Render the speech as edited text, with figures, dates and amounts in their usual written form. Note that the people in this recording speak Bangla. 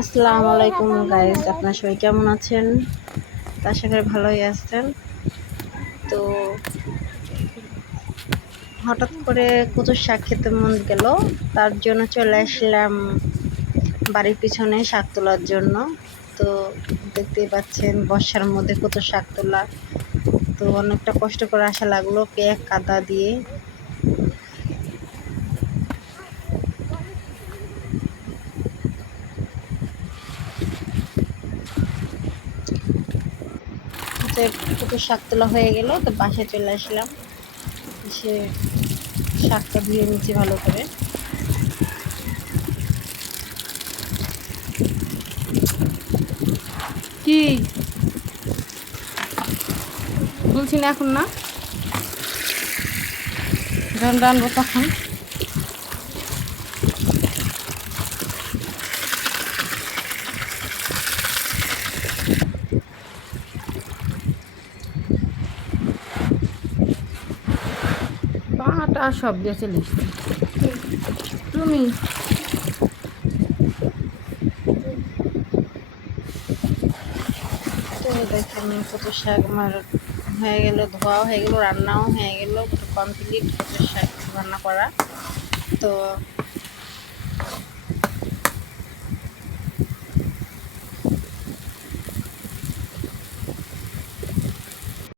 আসসালামু আলাইকুম গাইস, আপনারা সবাই কেমন আছেন? আশা করি ভালোই আছেন। তো হঠাৎ করে কচুর শাক খেতে মন গেল, তার জন্য চলে আসলাম বাড়ির পিছনে শাক তোলার জন্য। তো দেখতেই পাচ্ছেন বর্ষার মধ্যে কচুর শাক তোলা, তো অনেকটা কষ্ট করে আসা লাগলো পেঁয়াজ কাদা দিয়ে। কচুর শাক তোলা হয়ে গেল, তো বাসায় চলে আসলাম, এসে শাকটা ধুয়ে নিচ্ছি ভালো করে। কি বলছি না এখন না, যখন রানবো তখন। পাটা সব দিয়ে চলে এসছে তুমি। তো দেখেন কত শাক আমার হয়ে গেল, ধোয়া হয়ে গেল, রান্নাও হয়ে গেল, কমপ্লিট কত শাক রান্না করা। তো